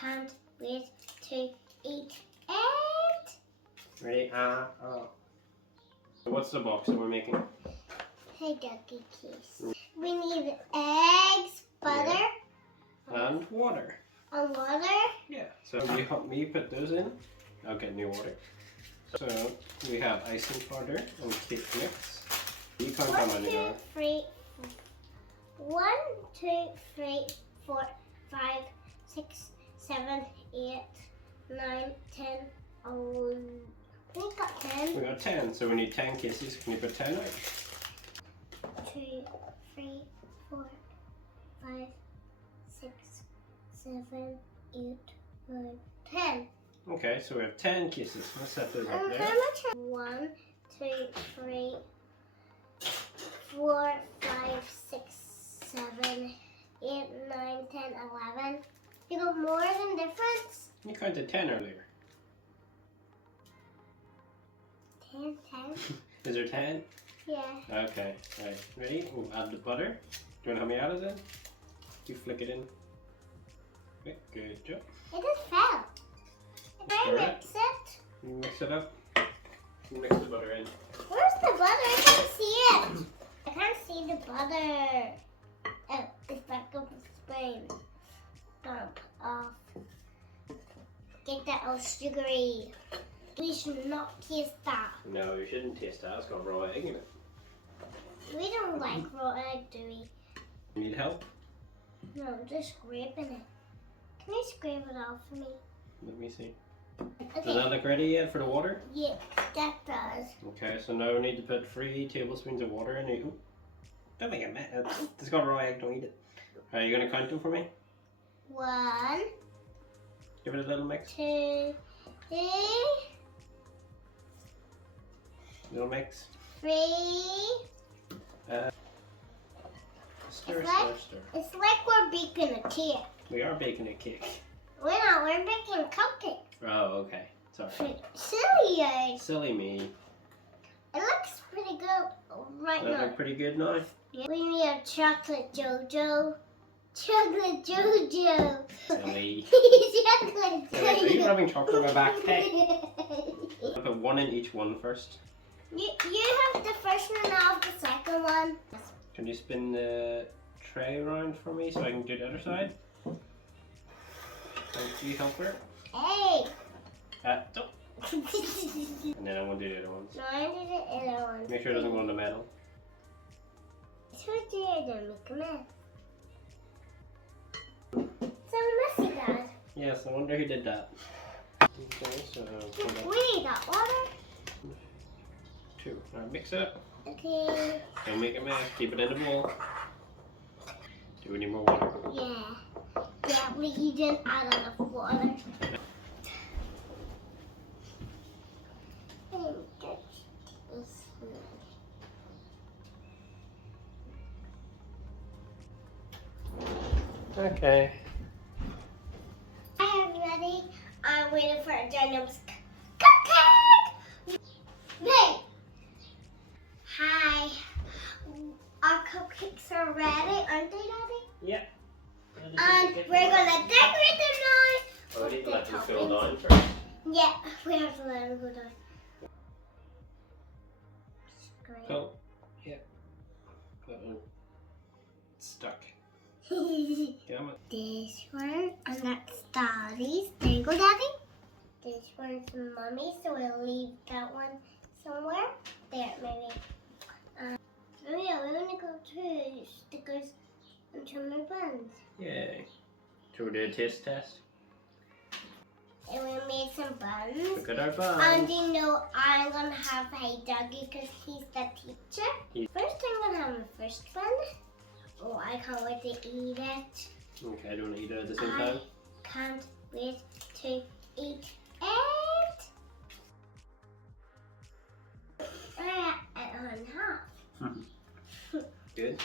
can't wait to eat it. Ready? What's the box that we're making? Hey Duggee case. We need eggs, butter, And water. and water. Yeah. So you help me put those in. I'll get new water. So we have icing powder and cake mix. You can't come on anymore. 1, 2, 3, 4, 5, 6, 7, 8, 9, 10, 11. We got 10. We got 10, so we need 10 cases. Can you put 10 out? 2, 3, 4, 5, 6, 7, 8, 9, 10. Okay, so we have 10 cases. Let's set those up there. How much? 1, 2, 3, 4, 5, 6, 7, 8, 9, 10, 11. You got more than difference? You counted 10 earlier. 10, 10? Is there 10? Yeah. Okay, right. Ready? We'll add the butter. Do you want to help me out of it? You flick it in. Okay, good job. It just fell. Can I Stir it. mix it? You mix it up. You mix the butter in. Where's the butter? I can't see it. I can't see the butter. Oh, it's back up the spoon. Dump off. Get that all sugary. We should not taste that. No, you shouldn't taste that. It's got raw egg in it. We don't like raw egg, do we? You need help? No, just scraping it. Can you scrape it off for me? Let me see. Okay. Does that look ready yet for the water? Yeah, that does. Okay, so now we need to put 3 tablespoons of water in it. Ooh, don't make it mess. It's got raw egg, don't eat it. Are you going to count them for me? 1, Give it a little mix. 2, 3, Little mix. 3. Stir, It's stir, like- stir. It's like we're baking a cake. We are baking a cake. We're not, we're baking a cupcake. Oh, okay. Sorry. Silly, eh? Silly me. It looks pretty good right Does that now. look pretty good now? Yeah. We need a chocolate Jojo. Chocolate Jojo. Silly. Chocolate Are you Jojo. rubbing chocolate on my back? Hey. I'll put 1 in each one first. You have the first one, I'll have the second one. Can you spin the tray around for me so I can do the other side? Thank you, helper. Hey. Don't. And then I'm going to do the other ones. No, I did the other one. Make sure it doesn't go in the middle. So did make a mess. So messy, Dad. Yes, I wonder who did that. Okay, so put that We need that water. 2. Now mix it up. Okay. Don't make a mess. Keep it in the bowl. Do we need more water? Yeah. Yeah, we didn't add enough water. Okay. I am ready. I'm waiting for a Dynam's cupcake. Hey. Hi. Our cupcakes are ready, aren't they, Daddy? Yeah. And we're gonna decorate them now. Oh, we need to let them with the cool toppings. down first. Yeah, we have to let them go down. Great. Oh, yeah. Uh-oh. It's stuck. Damn it. This one, and that's Daddy's. There you go, Daddy. This one's Mommy, so we'll leave that one somewhere. There, maybe. Oh yeah, we're gonna go to stickers and my buns. Yay. Should we do a taste test? And we made some buns. Look at our buns. And you know, I'm gonna have Hey Duggee because he's the teacher. First, I'm gonna have my first one. Oh, I can't wait to eat it. Okay, do you want to eat it at the same time? I can't wait to eat it. I cut it in half. Good.